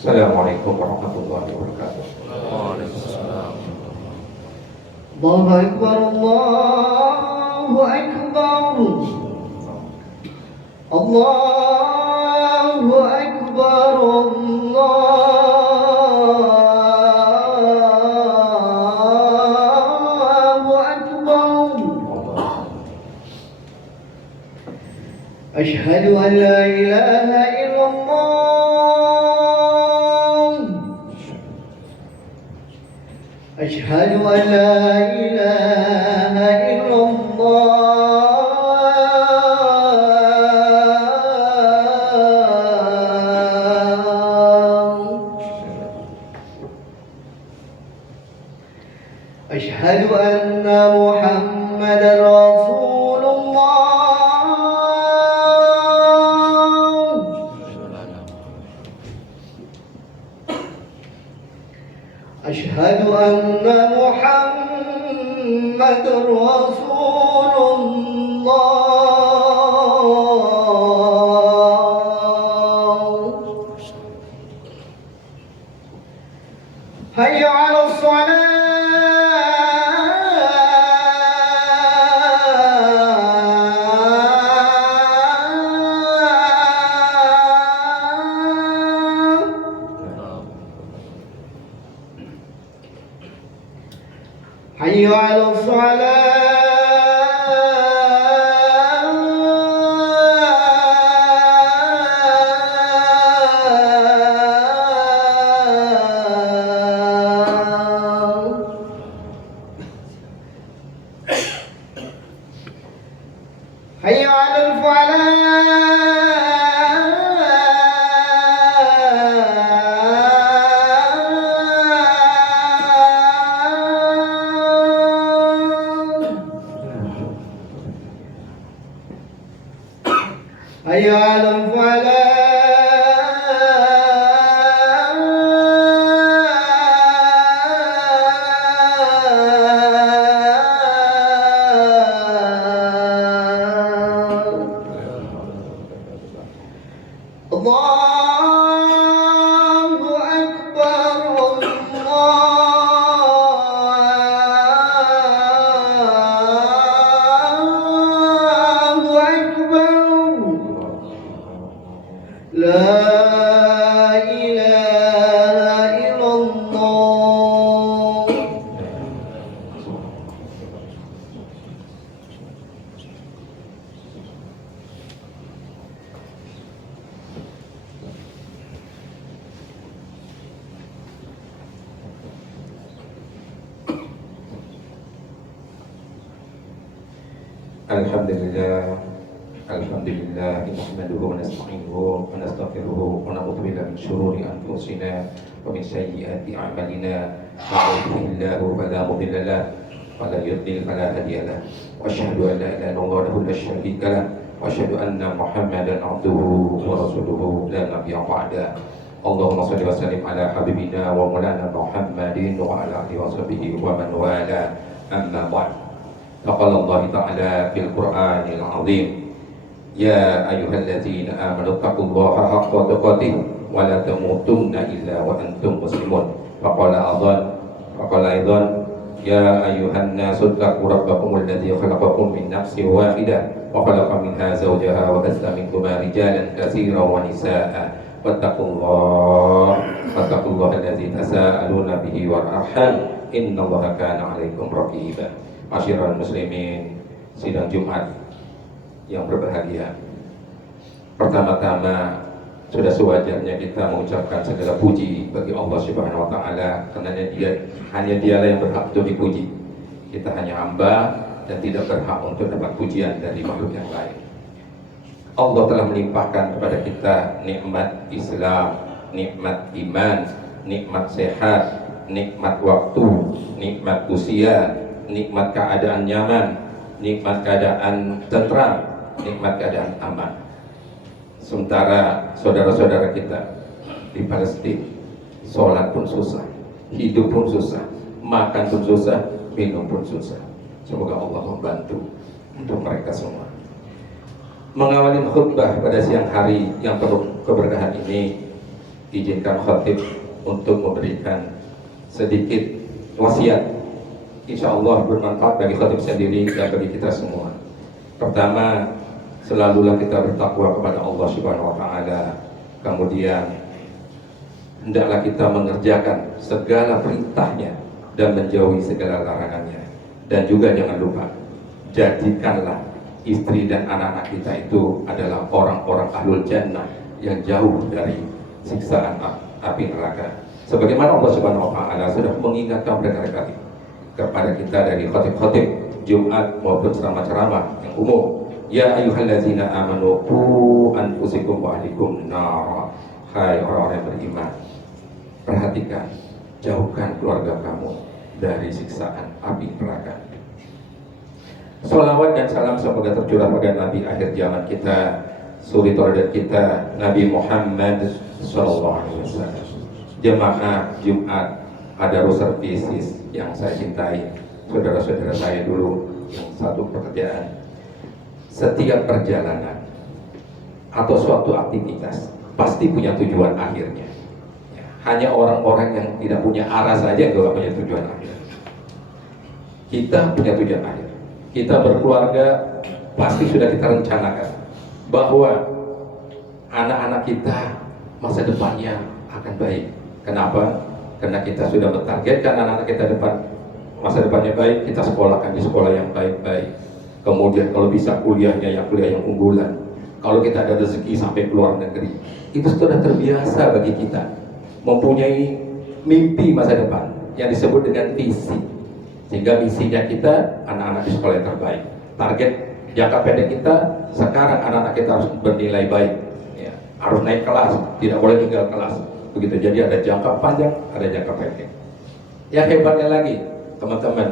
Assalamualaikum warahmatullahi wabarakatuh. Waalaikumsalam. Allahu Akbar, Allahu Akbar, Allahu Akbar, Allahu Akbar. Asyhadu an la ilaha illallah. Asyhadu an la ilaha illallah. Asyhadu anna Muhammadar Rasulullah. أشهد أن محمد رسول الله. حي على الصلاة. حي على الصلاة. حي على الفلاح. حي على الفلاح. الله أكبر، الله أكبر. لا إله إلا الله. Alhamdulillah, Alhamdulillah, nahmaduhu wa nasta'inuhu wa nastaghfiruhu wa na'udzu billahi min shururi anfusina wa min sayyiati a'malina. Man yahdihillahu fala mudilla lahu wa man yudlil fala hadiya lahu. Wa asyhadu an la ilaha illallah wahdahu la syarika lahu wa asyhadu anna Muhammadan 'abduhu wa rasuluhu la nabiyya ba'da. Allahumma shalli wa sallim ala habibina wa maulana Muhammadin wa ala alihi wa sahbihi wa man wala. Amma ba'd. فقال الله تعالى في القرآن العظيم يا أيها الذين آمنوا اتقوا الله حق تقاته ولا تموتن إلا وأنتم مسلمون. فقال أيضا يا أيها الناس اتقوا ربكم الذي خلقكم من نفس واحدة وخلق منها زوجها وبث منهما رجالا كثيرا ونساء واتقوا الله الذي تساءلون به والأرحام إن الله كان عليكم رقيبا. Masyiral muslimin, sidang Jumat yang berbahagia. Pertama-tama sudah sewajarnya kita mengucapkan segala puji bagi Allah Subhanahu wa taala, karena hanya Dialah yang berhak untuk dipuji. Kita hanya hamba dan tidak berhak untuk dapat pujian dari makhluk yang lain. Allah telah melimpahkan kepada kita nikmat Islam, nikmat iman, nikmat sehat, nikmat waktu, nikmat usia, nikmat keadaan nyaman, nikmat keadaan tentram, nikmat keadaan aman. Sementara saudara-saudara kita di Palestina, sholat pun susah, hidup pun susah, makan pun susah, minum pun susah. Semoga Allah membantu untuk mereka semua. Mengawali khutbah pada siang hari yang penuh keberkahan ini, izinkan khatib untuk memberikan sedikit wasiat, insya Allah bermanfaat bagi khatib sendiri dan bagi kita semua. Pertama, selalulah kita bertakwa kepada Allah Subhanahu wa Ta'ala. Kemudian hendaklah kita mengerjakan segala perintahnya dan menjauhi segala larangannya. Dan juga jangan lupa, jadikanlah istri dan anak-anak kita itu adalah orang-orang ahlul jannah yang jauh dari siksaan api neraka. Sebagaimana Allah Subhanahu wa Ta'ala sudah mengingatkan berkali-kali kepada kita dari khatib-khatib Jumat maupun ceramah-ceramah yang umum. Ya ayyuhallazina amanu qu anfusikum wa ahlikum nar. Hai orang-orang yang beriman, perhatikan, jauhkan keluarga kamu dari siksaan api neraka. Salawat dan salam semoga tercurah pada Nabi akhir zaman kita, suri teladan kita, Nabi Muhammad SAW. Jemaah Jumat Hadarus Services yang saya cintai, saudara-saudara saya dulu yang satu pekerjaan. Setiap perjalanan atau suatu aktivitas pasti punya tujuan akhirnya. Hanya orang-orang yang tidak punya arah saja yang tidak punya tujuan akhir. Kita punya tujuan akhir. Kita berkeluarga pasti sudah kita rencanakan bahwa anak-anak kita masa depannya akan baik. Kenapa? Karena kita sudah mentargetkan anak-anak kita masa depannya baik, kita sekolahkan di sekolah yang baik-baik. Kemudian kalau bisa kuliahnya kuliah yang unggulan. Kalau kita ada rezeki sampai keluar negeri, itu sudah terbiasa bagi kita mempunyai mimpi masa depan yang disebut dengan visi. Sehingga misinya kita anak-anak di sekolah yang terbaik. Target jangka pendek kita sekarang anak-anak kita harus bernilai baik, ya, harus naik kelas, tidak boleh tinggal kelas. Begitu. Jadi ada jangka panjang, ada jangka pendek. Yang hebatnya lagi, teman-teman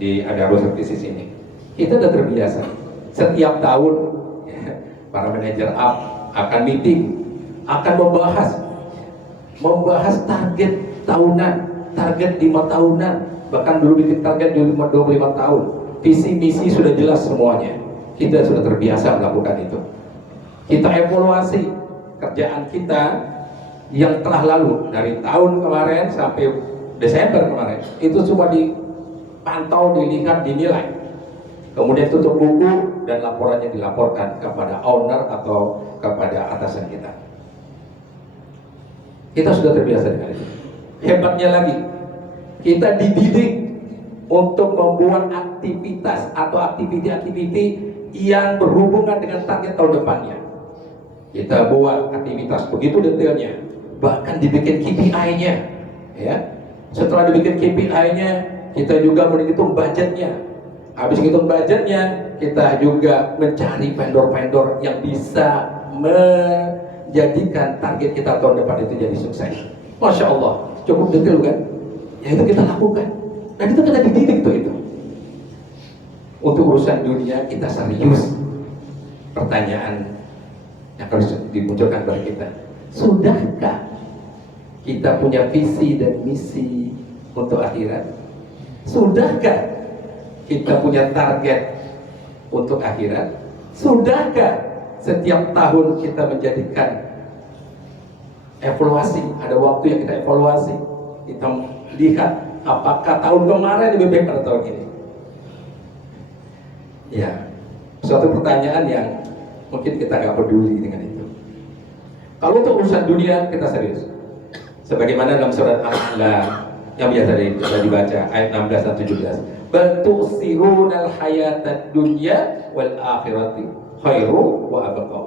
di Hadarus Services ini, kita sudah terbiasa setiap tahun ya, para manajer akan meeting, akan membahas target tahunan, target 5 tahunan, bahkan dulu bikin target 25 tahun. Visi misi sudah jelas semuanya. Kita sudah terbiasa melakukan itu. Kita evaluasi kerjaan kita yang telah lalu dari tahun kemarin sampai Desember kemarin, itu semua dipantau, dilihat, dinilai. Kemudian tutup buku dan laporannya dilaporkan kepada owner atau kepada atasan kita. Kita sudah terbiasa dengan itu. Hebatnya lagi, kita dididik untuk membuat aktivitas atau aktiviti-aktiviti yang berhubungan dengan target tahun depannya. Kita buat aktivitas begitu detailnya, bahkan dibikin KPI-nya, ya. Setelah dibikin KPI-nya, kita juga menghitung budgetnya. Habis hitung budgetnya, kita juga mencari vendor-vendor yang bisa menjadikan target kita tahun depan itu jadi sukses. Masya Allah, cukup detail kan? Ya itu kita lakukan. Dan itu kita dididik itu. Untuk urusan dunia kita serius. Pertanyaan yang harus dimunculkan pada kita, sudahkah kita punya visi dan misi untuk akhirat? Sudahkah kita punya target untuk akhirat? Sudahkah setiap tahun kita menjadikan evaluasi, ada waktu yang kita evaluasi, kita lihat apakah tahun kemarin lebih baik pada tahun ini? Ya, suatu pertanyaan yang mungkin kita nggak peduli dengan itu. Kalau untuk urusan dunia kita serius. Sebagaimana dalam surat Al-A'la yang biasa dibaca ayat 16 dan 17. Bal tu'sirunal hayatad dunya wal akhirati khairu wa abqa.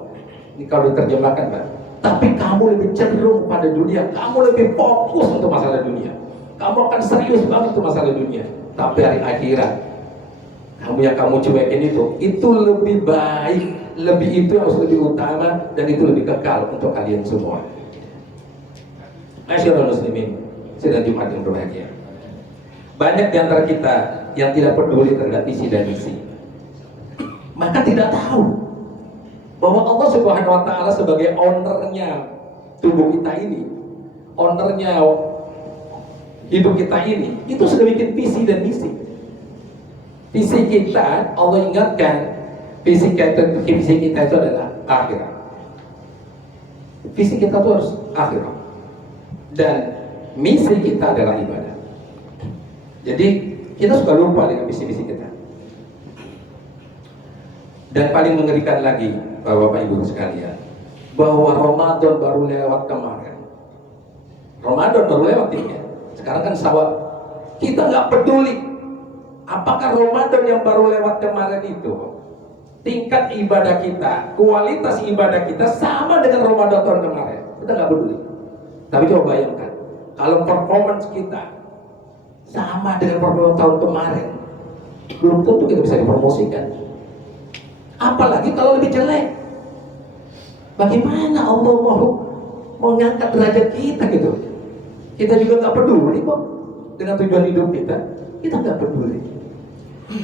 Ini kalau diterjemahkan, Pak. Tapi kamu lebih cenderung pada dunia, kamu lebih fokus untuk masalah dunia. Kamu akan serius banget untuk masalah dunia. Tapi hari akhirat, kamu yang kamu cuekin itu lebih baik, itu harus lebih utama, dan itu lebih kekal untuk kalian semua. Masyaallah muslimin, sidang Jumat yang berbahagia. Banyak di antara kita yang tidak peduli terhadap visi dan misi. Maka tidak tahu bahwa Allah Subhanahu wa Ta'ala sebagai ownernya tubuh kita ini, ownernya hidup kita ini, itu sudah bikin visi dan misi. Visi kita, Allah ingatkan, visi kita itu adalah akhirat. Visi kita itu harus akhirat. dan misi kita adalah ibadah. Jadi kita suka lupa dengan misi-misi kita. Dan paling mengerikan lagi, Bapak Ibu sekalian, bahwa Ramadan baru lewat kemarin. Ramadan baru lewat ini ya. Sekarang kan sawah. Kita nggak peduli apakah Ramadan yang baru lewat kemarin itu tingkat ibadah kita, kualitas ibadah kita sama dengan Ramadan tahun kemarin. Kita nggak peduli. Tapi coba bayangkan, kalau performance kita sama dengan performance tahun kemarin, belum tentu kita bisa dipromosikan. Apalagi kalau lebih jelek. Bagaimana Allah mau mengangkat derajat kita gitu? Kita juga nggak peduli kok dengan tujuan hidup kita. Kita nggak peduli.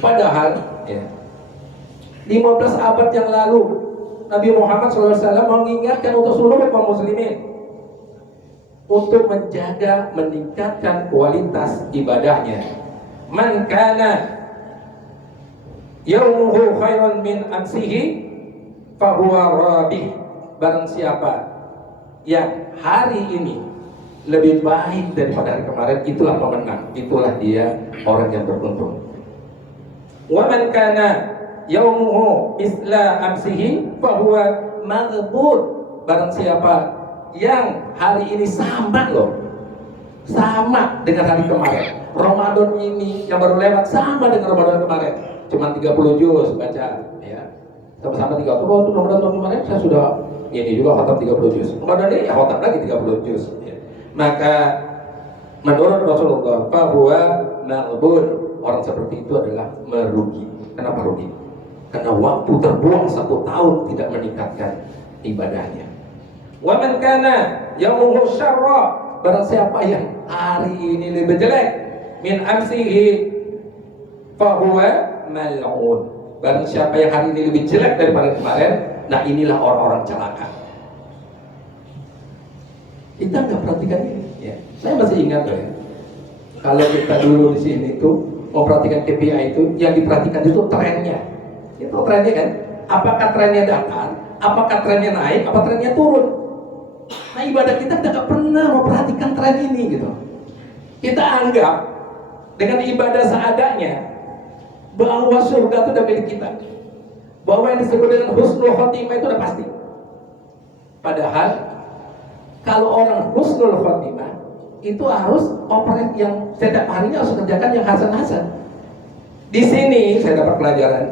Padahal ya, 15 abad yang lalu Nabi Muhammad SAW mengingatkan untuk seluruh kaum muslimin untuk menjaga, meningkatkan kualitas ibadahnya. Man kana yaumuhu khairan min amsihi fahuwa rabih. Barang siapa yang hari ini lebih baik daripada hari kemarin, itulah pemenang, itulah dia orang yang beruntung. Wa man kana yaumuhu isla amsihi fahuwa maghbun. Barang siapa yang hari ini sama loh, sama dengan hari kemarin, Ramadan ini yang baru lewat sama dengan Ramadan kemarin, cuma 30 juz baca ya, sama-sama 30. Waktu Ramadan tahun kemarin saya sudah ini juga khatam 30 juz, Ramadan ini ya khatam lagi 30 juz ya. Maka menurut Rasulullah, bahwa maghbun, orang seperti itu adalah merugi. Kenapa rugi? Karena waktu terbuang 1 tahun tidak meningkatkan ibadahnya. Wa man kana yaumuhu syarra, barang siapa yang hari ini lebih jelek min amsihi fahuwa mal'un. Barang siapa yang hari ini lebih jelek daripada kemarin, nah inilah orang-orang celaka. Kita nggak perhatikan ini ya. Saya masih ingat loh ya, kalau kita dulu di sini tuh memperhatikan KPI itu, yang diperhatikan itu trennya. Itu trennya kan, apakah trennya datar, apakah trennya naik, apa trennya turun. Nah ibadah kita nggak pernah memperhatikan tren ini gitu. Kita anggap dengan ibadah seadanya bahwa surga itu udah milik kita, bahwa yang disebut dengan husnul khotimah itu udah pasti. Padahal kalau orang husnul khotimah itu harus operate, yang setiap harinya harus kerjakan yang hasan-hasan. Di sini saya dapat pelajaran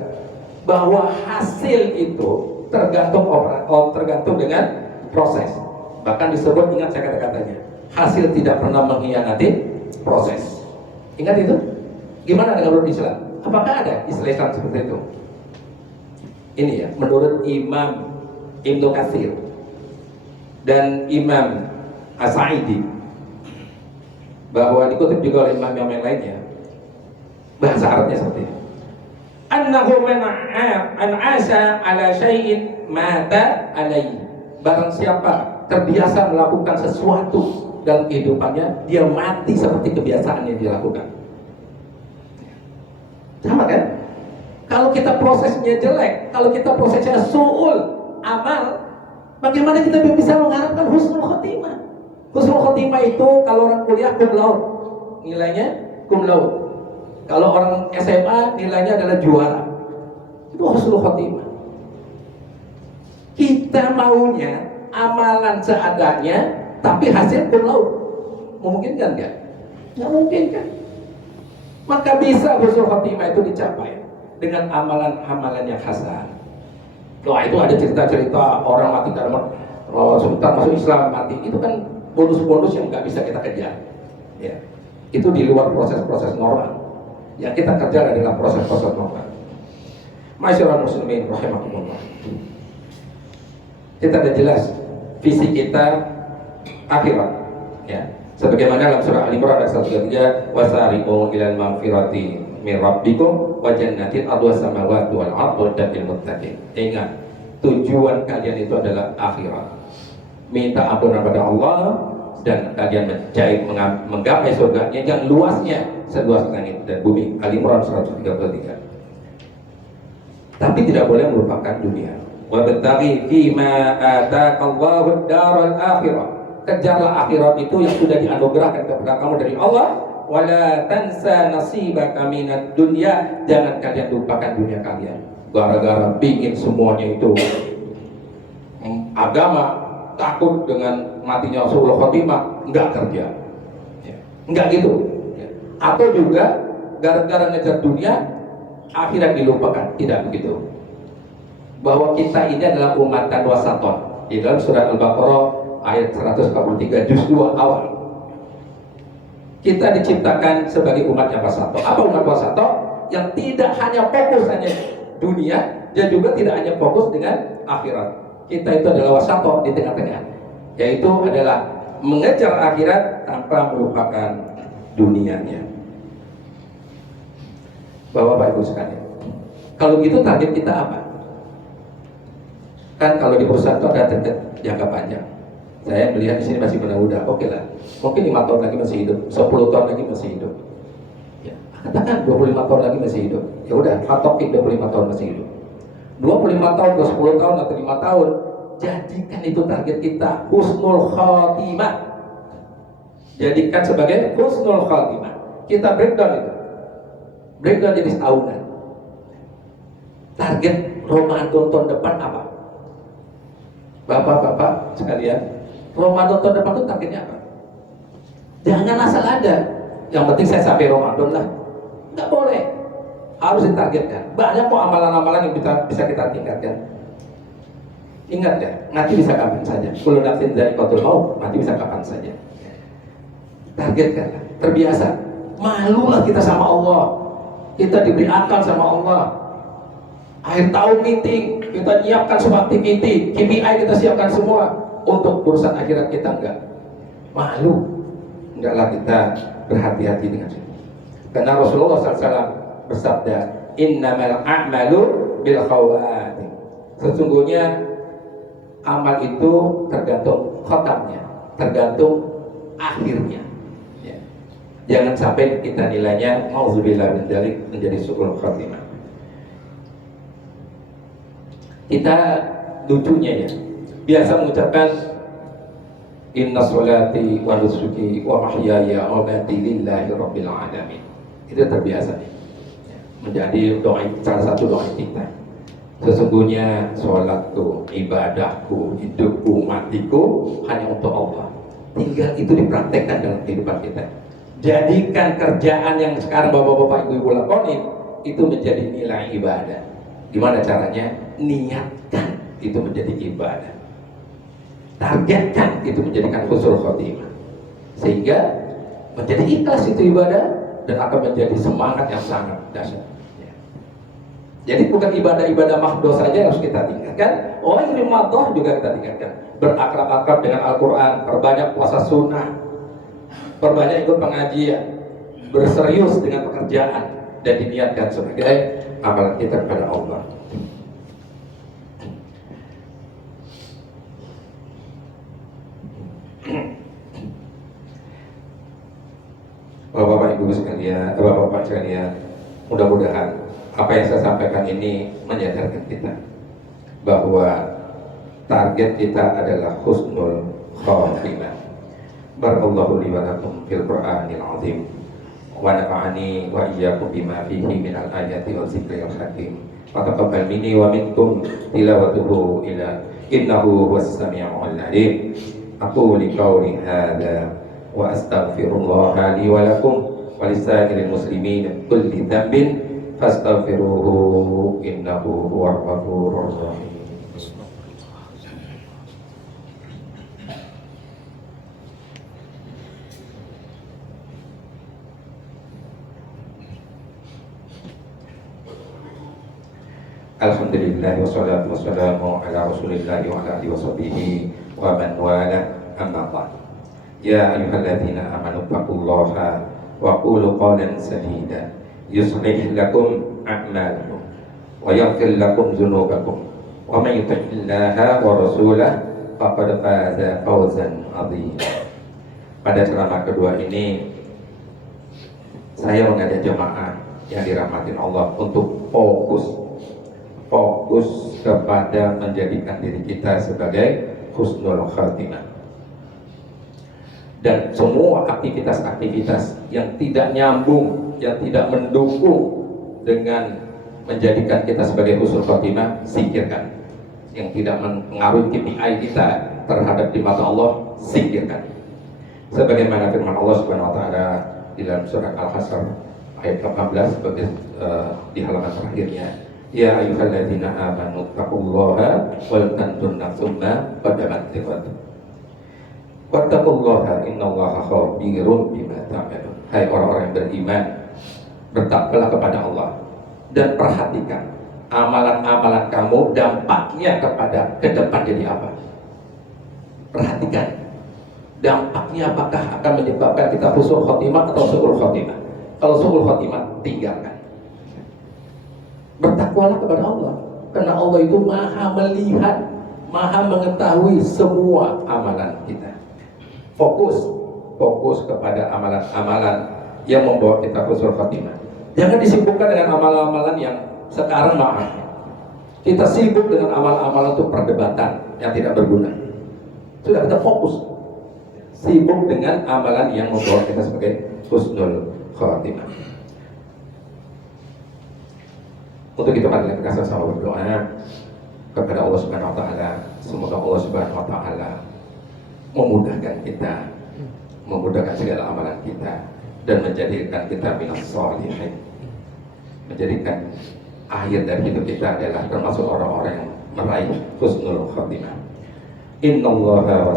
bahwa hasil itu tergantung dengan proses. Bahkan disebut, ingat saya kata-katanya, hasil tidak pernah mengkhianati proses. Ingat itu? Gimana dengan menurut Islam? Apakah ada istilah Islam seperti itu? Ini ya, menurut Imam Ibnu Katsir dan Imam As-Sa'idi, bahwa dikutip juga oleh imam yang lainnya, bahasa Arabnya seperti ini. Annahu man an'asa ala syai'in mata alaihi. Barang siapa terbiasa melakukan sesuatu dalam kehidupannya, dia mati seperti kebiasaan yang dia lakukan. Sama kan? Kalau kita prosesnya jelek, kalau kita prosesnya su'ul amal, bagaimana kita bisa mengharapkan husnul khotimah? Husnul khotimah itu kalau orang kuliah cum laude, nilainya cum laude. Kalau orang SMA nilainya adalah juara. Itu husnul khotimah. Kita maunya amalan seadanya, tapi hasil cum laude. Memungkinkan nggak? Nggak mungkin kan? Maka bisa husnul khotimah itu dicapai dengan amalan-amalan yang hasan. Wah, itu ada cerita-cerita orang mati karena sebentar masuk Islam mati. Itu kan bonus-bonus yang nggak bisa kita kejar. Ya, itu di luar proses-proses normal. Yang kita kejar adalah proses-proses normal. Masyaallah muslimin rahimakumullah. Kita ada jelas visi kita akhirat. Ya, sebagaimana dalam surah Al-Imran ayat 133, wasari'u ilal magfirati min rabbikum wa jannatin ardhuha samawati wal ardu uiddat lil muttaqin. Ingat, tujuan kalian itu adalah akhirat. Minta ampunan pada Allah dan kalian menggapai surganya yang luasnya seluas langit dan bumi. Al-Imran 133. Tapi tidak boleh melupakan dunia. Wa battaghi fima ataqallahu ad-daral akhirah. kejarlah akhirat itu yang sudah dianugerahkan kepada kamu dari Allah. Wala tansa nasibaka minad dunya, jangan kalian lupakan dunia kalian. Gara-gara pingin semuanya itu agama, takut dengan matinya Rasulullah Khotimah, enggak kerja, enggak gitu. Atau juga gara-gara ngejar dunia, akhirat dilupakan, tidak begitu. Bahwa kita ini adalah umatan wasaton. Di dalam surat Al-Baqarah ayat 143 juz 2 awal, kita diciptakan sebagai umat yang wasaton. Apa umat wasaton? Yang tidak hanya fokus hanya dunia, dan juga tidak hanya fokus dengan akhirat. Kita itu adalah wasaton, di tengah-tengah, yaitu adalah mengejar akhirat tanpa melupakan dunianya. Bapak Ibu sekalian, kalau gitu target kita apa? Kan kalau di perusahaan itu ada target jangka panjang. Saya melihat di sini masih muda, oke lah. Mungkin 5 tahun lagi masih hidup, 10 tahun lagi masih hidup. Ya, katakan 25 tahun lagi masih hidup. Ya udah, patokin 25 tahun masih hidup. 25 tahun ke 10 tahun atau 5 tahun, jadikan itu target kita, husnul khatimah. Jadikan sebagai husnul khatimah. Kita breakdown itu. Breakdown jadi setahunan. Target Ramadan tahun depan apa? Bapak-bapak sekalian, Ramadan tahun depan itu targetnya apa? Jangan asal ada. Yang penting saya sampai Ramadan lah. Nggak boleh. Harus ditargetkan. Banyak kok amalan-amalan yang bisa kita tingkatkan. Ingat ya, mati bisa kapan saja. Kullu nafsin dha'iqatul maut, mati bisa kapan saja. Targetkan. Terbiasa. Malulah kita sama Allah. Kita diberi akal sama Allah. Akhir tahun meeting, kita nyiapkan semua activity, KPI kita siapkan semua. Untuk urusan akhirat kita enggak. Malu. Enggaklah kita berhati-hati dengan itu. Karena Rasulullah SAW bersabda, innamal a'malu bil khawatim. Sesungguhnya amal itu tergantung khatamnya, tergantung akhirnya. Ya. Jangan sampai kita nilainya mauzubillah min dzalik menjadi su'ul khatimah. Kita lucunya ya, biasa mengucapkan inna sholati wa nusuki wa mahyaya wa mamati lillahi rabbil alamin. Itu terbiasa nih. Menjadi doa, salah satu doa kita. Sesungguhnya sholatku, ibadahku, hidupku, matiku hanya untuk Allah. Tinggal itu dipraktekkan dalam kehidupan kita. Jadikan kerjaan yang sekarang bapak-bapak, ibu-ibu lakonin itu menjadi nilai ibadah. Gimana caranya? Niatkan itu menjadi ibadah. Targetkan itu menjadikan husnul khotimah. Sehingga menjadi ikhlas itu ibadah dan akan menjadi semangat yang sangat dahsyat. Ya. Jadi bukan ibadah-ibadah mahdoh saja yang harus kita tingkatkan. Ghairil madhoh juga kita tingkatkan. Berakrab-akrab dengan Al-Quran, perbanyak puasa sunnah, perbanyak ikut pengajian, berserius dengan pekerjaan, dan diniatkan sebagai amalan kita kepada Allah. Bapak-bapak ibu sekalian, bapak-bapak sekalian, mudah-mudahan apa yang saya sampaikan ini menyadarkan kita bahwa target kita adalah husnul khatimah. Barakallahu li wa lakum fil Qur'anil azim wa nafa'ani wa iyyakum bima fihi minal ayati wal zikril hakim. Wa taqabbal minni wa minkum tilawatuhu ila innahu huwas samiul alim. Aqulu qawli hadza wa astaghfirullah li wa lakum wa lisairil muslimin min kulli dhanbin fastaghfiruhu innahu huwal ghafurur rahim. Alhamdulillah wassalatu wassalamu ala rasulillah wa ala alihi washabihi wa man wala amma ba'd. Ya ayyuhalladzina amanu taqullaha wa qulu qawlan sadida yuslih lakum a'malakum wa yaghfir lakum dzunubakum wa may yuti'illaha wa rasulahu faqad faza fawzan 'azima. Pada ceramah kedua ini saya mengajak jemaah yang dirahmati Allah untuk fokus kepada menjadikan diri kita sebagai husnul khatimah. dan semua aktivitas-aktivitas yang tidak nyambung, yang tidak mendukung dengan menjadikan kita sebagai husnul khotimah, singkirkan. Yang tidak mengaruhi KPI kita terhadap di mata Allah, singkirkan. Sebagaimana firman Allah Subhanahu wa taala di dalam surat Al-Hasr ayat 18 sebagai di halaman terakhirnya, ya ayyuhalladzina amanu taqullaha wal tanzur nafsum ma qaddamat lighad. Wattaqullaha innallaha khabirun bima ta'malun. Hai orang-orang yang beriman, bertakwalah kepada Allah dan perhatikan amalan-amalan kamu dampaknya kepada ke depan jadi apa. Perhatikan dampaknya, apakah akan menyebabkan kita husnul khotimah atau su'ul khotimah. Kalau su'ul khotimah, tinggalkan. Bertakwalah kepada Allah, karena Allah itu maha melihat, maha mengetahui semua amalan kita. Fokus kepada amalan-amalan yang membawa kita husnul khotimah. Jangan disibukkan dengan amalan-amalan yang sekarang maaf. Kita sibuk dengan amalan-amalan untuk perdebatan yang tidak berguna. Sudah, kita fokus. Sibuk dengan amalan yang membawa kita sebagai husnul khotimah. Untuk itu marilah kita sama berdoa kepada Allah Subhanahu wa taala. Semoga Allah Subhanahu wa taala memudahkan kita, memudahkan segala amalan kita dan menjadikan kita minas sholihin. Menjadikan akhir dari hidup kita adalah termasuk orang-orang yang meraih husnul khotimah. Innallaha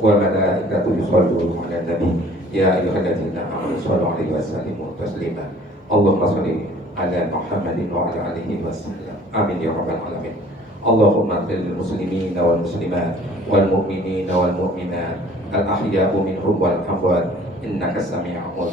wa malaikatahu yusholluna 'alan nabi ya ayyuhalladzina amanu shallu 'alaihi wa sallimu taslima. Allahumma shalli ala Muhammadin wa ala alihi wasallam. Amin ya rabbal alamin. Allahumma ighfir lil muslimina wal muslimat wal mu'minina wal mu'minat al ahya'u minhum wal amwat innaka sami'un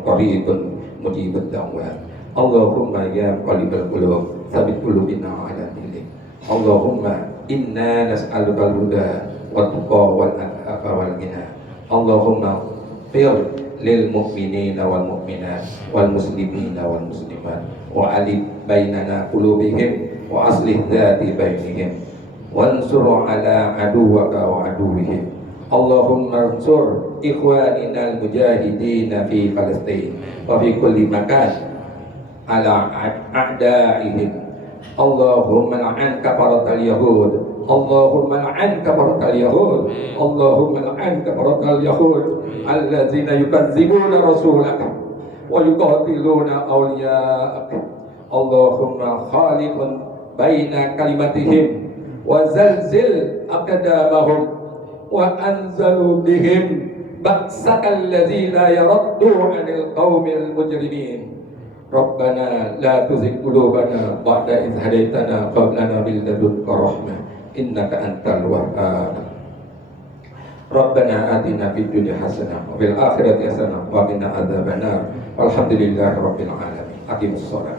qaribun mujibud da'wat. Allahumma ya muqallibal qulub tsabbit qulubina 'ala dinik. Allahumma inna nas'aluka al-huda wat tuqa wal afafa wal ghina. Allahumma fir lil mu'minina wal mu'minat wal muslimina wal muslimat wa alif bainana qulubihim wa aslih dzati bainihim wansur ala aduwaka wa aduwihim. Allahumma ansur ikhwanina al-mujahidina fi Palestin wa fi kulli makan ala a'daihim. Allahumma la'an kafaratal yahud. Allahumma la'an kafaratal yahud. Allahumma la'an kafaratal yahud allazina yukazzibuna rasulaka wa yuqatiluna awliya'aka. Allahumma khalifun baina kalimatihim wa zalzil aqdamahum wa anzalu bihim ba'sakal ladzi la yaraddu 'anil qaumil mujrimin. Rabbana la tuzigh qulubana ba'da idh hadaitana wa hab lana min ladunka rahmah innaka antal wahhab. Rabbana atina fid dunya hasanah wa fil akhirati hasanah wa qina adzabannar. Walhamdulillahi rabbil alamin. Aqimus shalah.